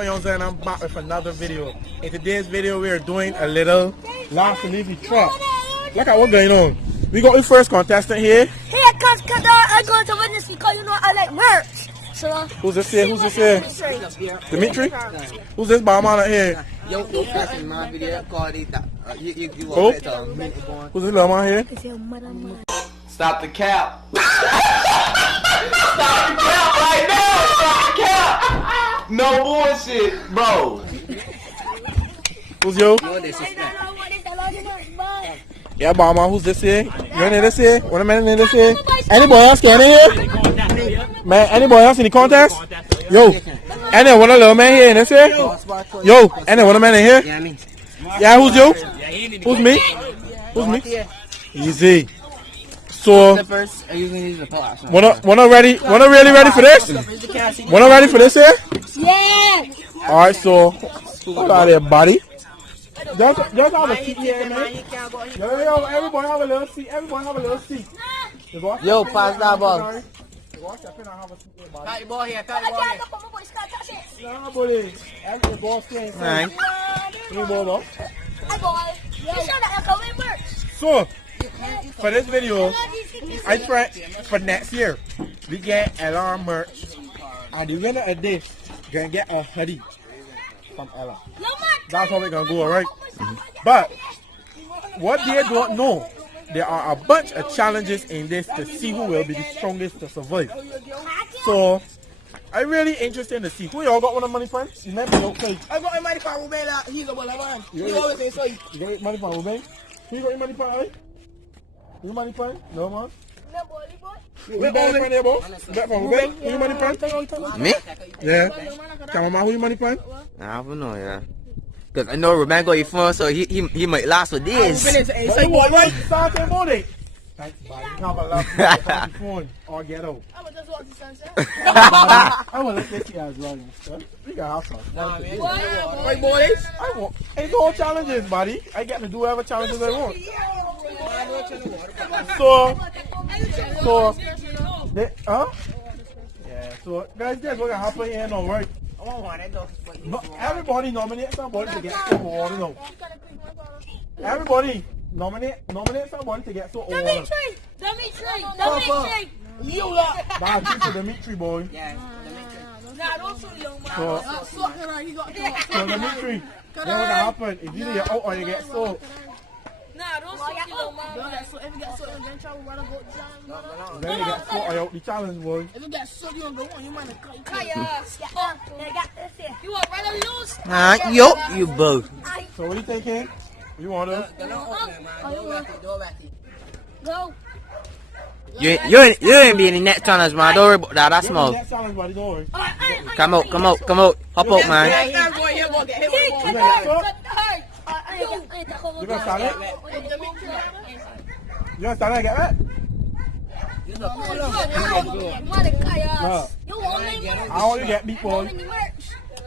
going on, and I'm back with another video. In today's video, we are doing a little last delivery truck. Look at what's going on. We got the first contestant here. Here comes Kadarii. I'm going to win this because you know I like merch. So who's this here? Who's this here? Dimitri? Who's this barman out here? Yo, in my video called it that. Oh? Who's this little man here? Stop the cap. Stop the cap right now. Stop the cap. No bullshit, bro. Who's yo? Yeah, barman, who's this here? You in this here? What a man in this here? Anybody else can in here? Man, anybody else in the contest? Yo, any one of the little man here in this here? Yo, any one of the man in here? Yeah, who's you? Who's me? Who's me? Easy. So, wanna really ready for this? Wanna ready for this here? yeah. All right, so hold on there, buddy. Just have a seat here, man. Yo, everybody have a little seat. Everybody have a little seat. Yo, pass that ball. Tight ball here, tight ball here. Nah, buddy. Every ball staying. Right. So, for this video, I try for next year, we get LR merch. And the winner of this gonna get a hoodie from Ella. That's how we're gonna go, alright? But what they don't know, there are a bunch of challenges in this to see who will be the strongest to survive. So I'm really interested to see who y'all got one of money funds. You never know. I got a money fund, Ruben. He's a baller man. He always say so. You got money fund, Ruben? You got your money fund, right? You money fund? No man. You bet money fund there, boss? You bet for Ruben? Who you money fund? Me? Yeah. Cameraman, who you money fund? I don't know, yeah. Cause I know Ruben got your phone, so he might last for this. Hey, what right? Saturday morning. Thanks, buddy. Have a love phone or get out. I will just watch the sunset. I will let this here as well, mister. We got have some. Right, boys? I want. It's all challenges, buddy. I get to do whatever challenges I want. So, yeah. So, guys, guess what's gonna happen here now, right? Everybody nominate somebody to get so award, you know. Everybody nominate somebody to get so award. Dimitri. You lot. Bad to Dimitri, boy. Yeah. So Dimitri, then what's gonna happen? If you get out or you get sold. Then you get sold or you out the challenge, boy. If you get sold, you don't go on. You might cut. You want rather lose? Yo, you both. So what are you thinking? You want to? Go. You ain't be in the next challenge, man. Don't worry about that. That's small. Come out. Hop out, man. You gonna start it? You gonna start it and get that? No. I want you to get beat, boy.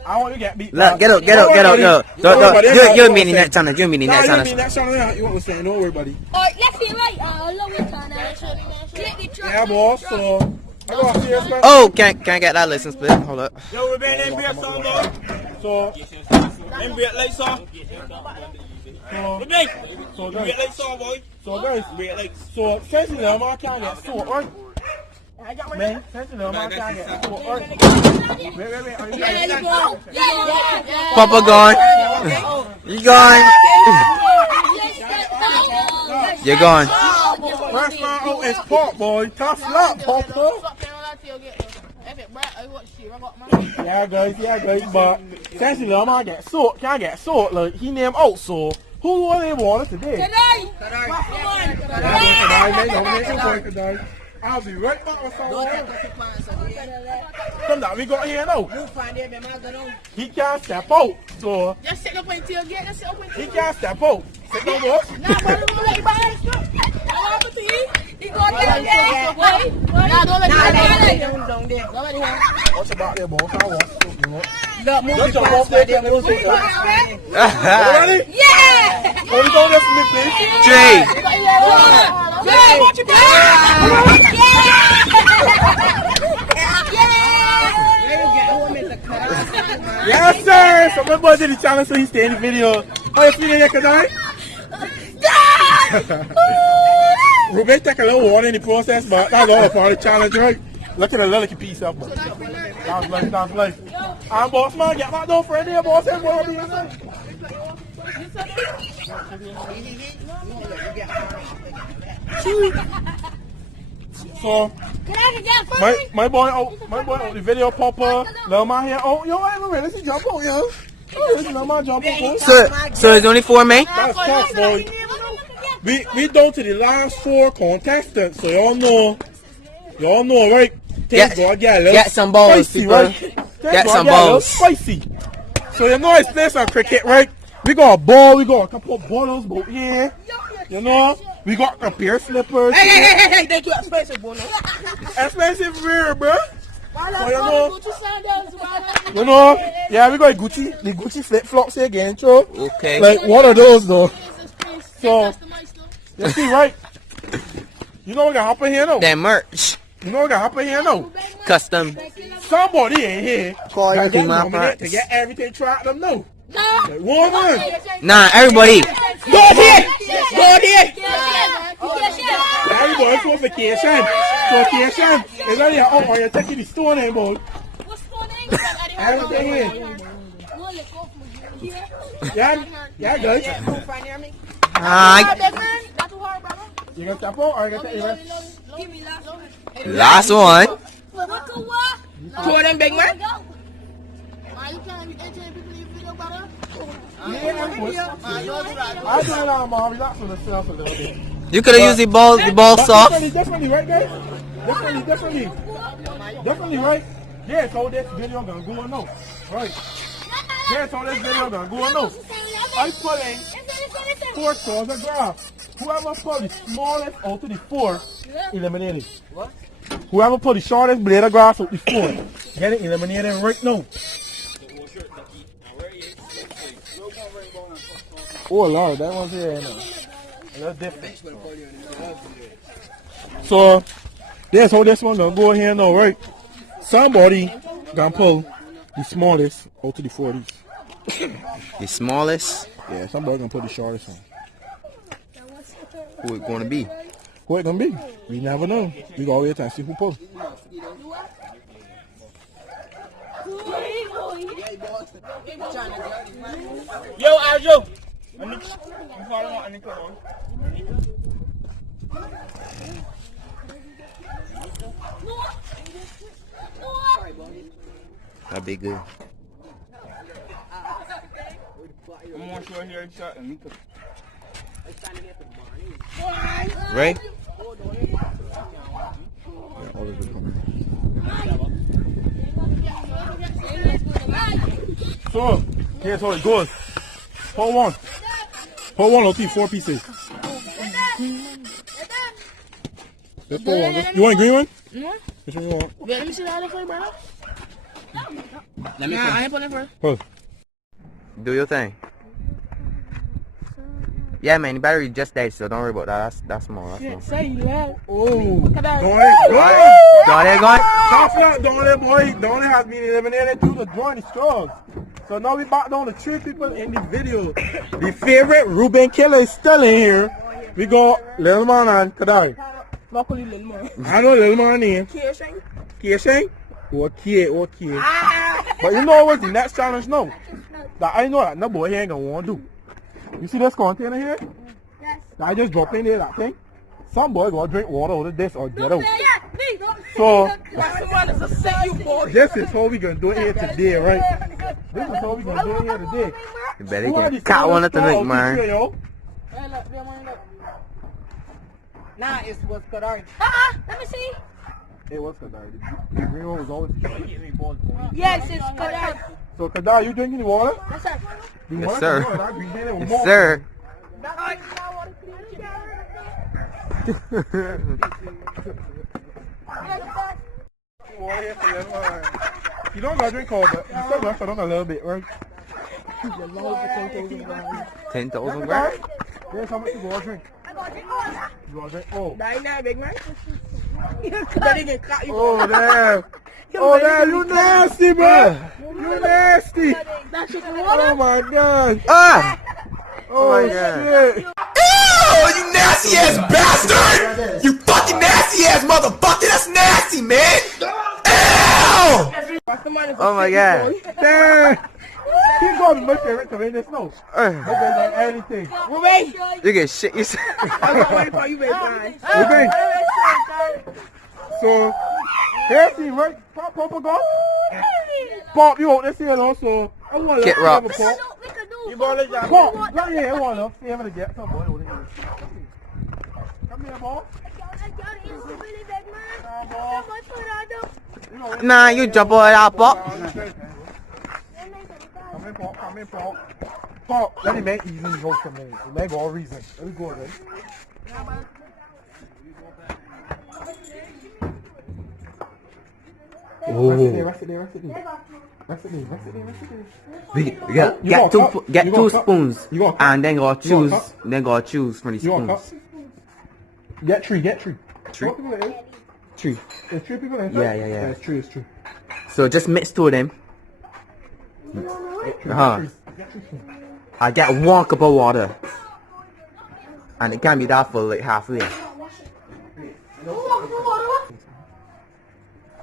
I want you to get beat. Look, get out. Yo. You'll be in the next challenge. You'll be in the next challenge. You want to say, don't worry, buddy. Alright, left feet right. Lower challenge. Yeah, boss. So, I got a serious man. Oh, can't get that license plate. Hold up. Yo, we're being NBA song, boy. So, NBA lights off. So guys, so sensitive, I can't get so right. Man, sensitive, I can't get so right. Wait, are you guys? Papa gone. You gone. You're gone. First man out is Pop, boy. Tough luck, Papa. Yeah, guys, but sensitive, I can't get so like he named out so. Who won the water today? Kadarii. I'll be right back with someone. Come down, we got here now. He can't step out, so. Just sit up until you get. He can't step out. Sit down, boss. What's about there, boss? I want to. Ready? Yeah! Hold it on there for me, please. 3. Yes, sir. So my boy did the challenge, so he stay in the video. How you feeling, kadarii? Ruben take a little water in the process, but that's all part of the challenge, right? Look at the little piece up, but that's life, that's life. I'm boss man, get my door for a day, boss. So my boy out the video popper, little man here. Oh, yo, I ready to jump out, yo. Oh, this little man jump out. So it's only 4 men? That's tough, boy. We down to the last 4 contestants, so y'all know, right? Get some balls, spicy, people. Right? Get some balls. Spicy. So you know it's play some cricket, right? We got a ball, we got a couple of bottles out here. You know, we got a pair of slippers. Hey, they too expensive, bro. Expensive rare, bro. So you know, yeah, we got the Gucci flip flops here again, too. Okay. Like one of those though. So you see, right? You know what got happen here, though? That merch. You know what got happen here, though? Custom. Somebody in here Call to my parts. to get everything tried them, no. Like, one. Nah, everybody. Go here. Everybody for vacation. So vacation. It's only oh, you're taking the stone in, boy. Everything here. Yeah, guys. You gonna tap out or you gonna take the rest? Last one. 2 of them, big man. I do it on, Mom. Relax on yourself a little bit. You could have used the ball soft. Definitely, right, guys? Definitely, right? Yeah, so this video gonna go on now. Right. Yeah, so this video gonna go on now. I'm pulling 4 straws of grass. Whoever pull the smallest out of the 4, eliminated. What? Whoever pull the shortest blade of grass out the 4, get it eliminated right now. Oh Lord, that one's here now. That's different. So, that's how this one gonna go here now, right? Somebody gonna pull the smallest out of the 40s. The smallest? Yeah, somebody gonna put the shortest on. Who it gonna be? Who it gonna be? We never know. We gotta wait and see who pulls. Yo, Aljo. That'd be good. I'm more sure here shot and Nico. Ray? So, here's how it goes. Pull one. Pull one, I'll see 4 pieces. Just pull one. You want a green one? No. Which one you want? Wait, let me see the other for you, brother. I ain't pulling first. Pull. Do your thing. Yeah, man, the battery just died, so don't worry about that. That's small. Say you loud. Oh, Kadarii. Don't it, boy. Don't it has been eliminated due to drawing the straws. So now we back down to 3 people in the video. The favorite Ruben killer is still in here. We got Little Man and Kadarii. I know Little Man name. Kayshem? Okay. But you know what's the next challenge now? That I know that no boy ain't gonna want to do. You see this container here? Yes. That I just drop in there, that thing? Some boy gonna drink water out of this or get out. So, this is how we gonna do it here today, right? This is how we gonna do it here today. You better get caught one at the neck, man. Nah, it was Kadarii. Let me see. It was Kadarii. The green one was always Yes, it's Kadarii. So Kadarii, you drinking the water? Yes, sir. Yes, sir. Yes, sir. You don't gotta drink all, but you still gotta shut on a little bit, right? 10,000 grams? Here's how much you gonna drink. You gonna drink? Oh. Big man. Oh, damn. Oh, man, you nasty, bro. You nasty. Oh, my God. Ah! Oh, my shit. Ew, you nasty ass bastard! You fucking nasty ass motherfucker! That's nasty, man! Ew! Oh my God. Damn. He's going to be my favorite to win this snow. Anything. You get shit yourself. Okay. So, here, see, right? Pop, go. Pop, you want this here also. I want to Get rocked. Pop. You going to let Pop, let me hear one of them. See, I'm going to get some boy. Come here, Pop. Nah, you jump over that pop. Come in, Pop. Pop, let me make easy go for me. Let go all reason. Let me go then. Rest it there. Get two spoons and then go choose from the spoons. Get three. Three? Three. There's 3 people in. Yeah. It's true. So just mix two of them. I get 1 cup of water. And it can't be that for like halfway.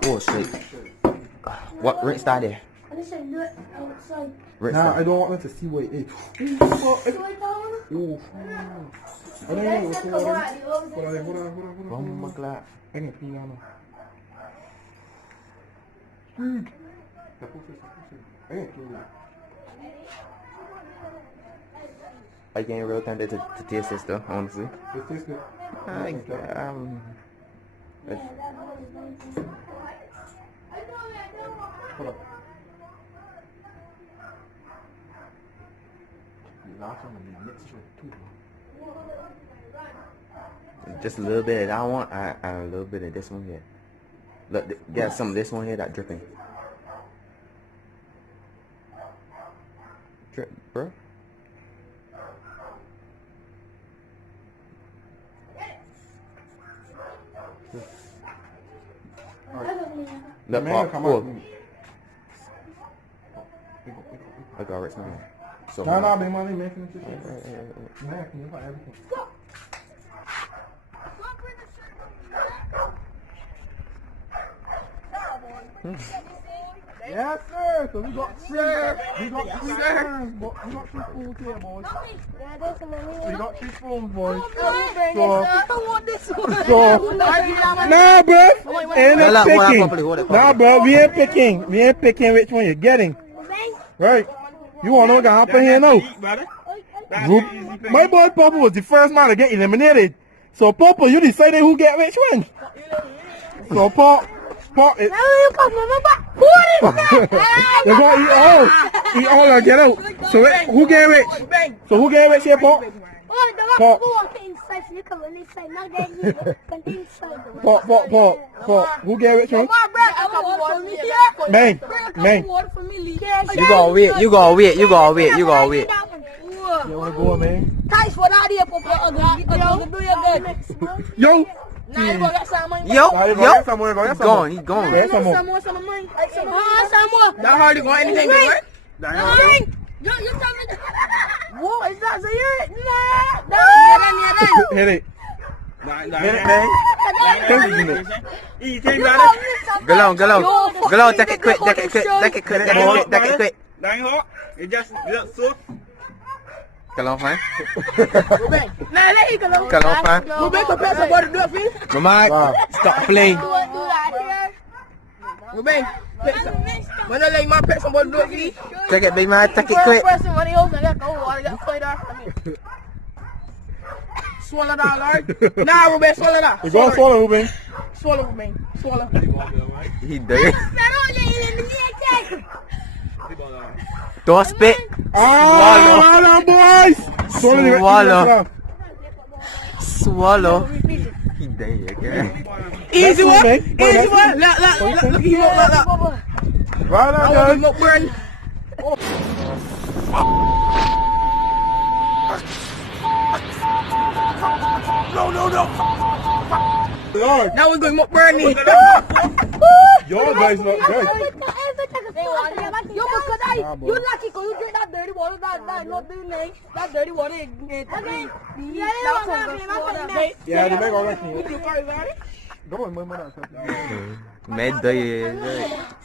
Oh shit. What rinse that there? Rinse Nah, that. I don't want them to see what it is. I don't know what's going on. Hold on. Oh my God. I need piano. I getting real tempted to taste this though, honestly. It tastes good. Hold on. The last one will be mixed with 2. Just a little bit of that one, and a little bit of this one here. Look, get some of this one here that dripping. Drip, bro. Look, Pop. I got it now. So No, big money making this shit. Man, can you buy everything? Yes, sir. So we got 3 spoons, boys. We got 3 spoons, boys. Nah, bro. Ain't no picking. Nah, bro. We ain't picking. We ain't picking which one you're getting. Right. You want to know what happened here now? My boy Papa was the first man to get eliminated. So Papa, you decided who get which one. So Pop, it. They're gonna eat all and get out. So who get which? So who get which here, Pop? Pop. Pop. Who get which one? Bang. You gotta wait. You You wanna go, man? Yo. He's gone. He's gone. That hardly got anything to it. What is that? Hit it. Hit it, man. Go on, take it quick. That ain't hot. It just looks so. Go on, fine. Mama, stop playing. When I lay my pet, somebody do it for me. Take it, big man. Take it quick. Swallow that, Lord. Nah, Ruben, swallow that. You gonna swallow, Ruben? Swallow, Ruben. Swallow. He dead. Don't spit. Swallow, boys. Swallow. He dead again. Easy one. Look at him up like that. Right on, guys. Look, burn. No. Lord. Now we're going to burn it. Yo guys look good. Yo, but kadarii, you lucky because you drink that dirty water. That not the name. That dirty water. Yeah, they make all that thing. Made the.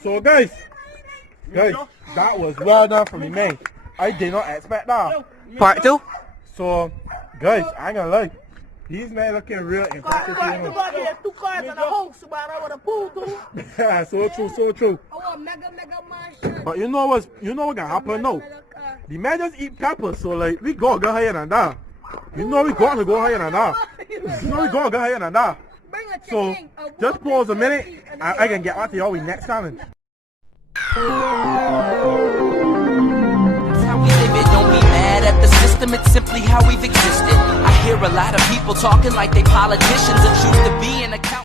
So guys, that was well done for me, man. I did not expect that. Part 2? So, guys, I ain't gonna lie. These men looking real impressive. Two cars and a house, but I want a pool too. Yeah, so true, so true. I want mega mansion. But you know what gonna happen now? The man just eat peppers, so like we go higher than that. You know we gonna go higher than that. You know we gonna go higher than that. So just pause a minute and I can get out to y'all with next challenge. How we live it, don't be mad at the system, it's simply how we've existed. I hear a lot of people talking like they politicians and choose to be in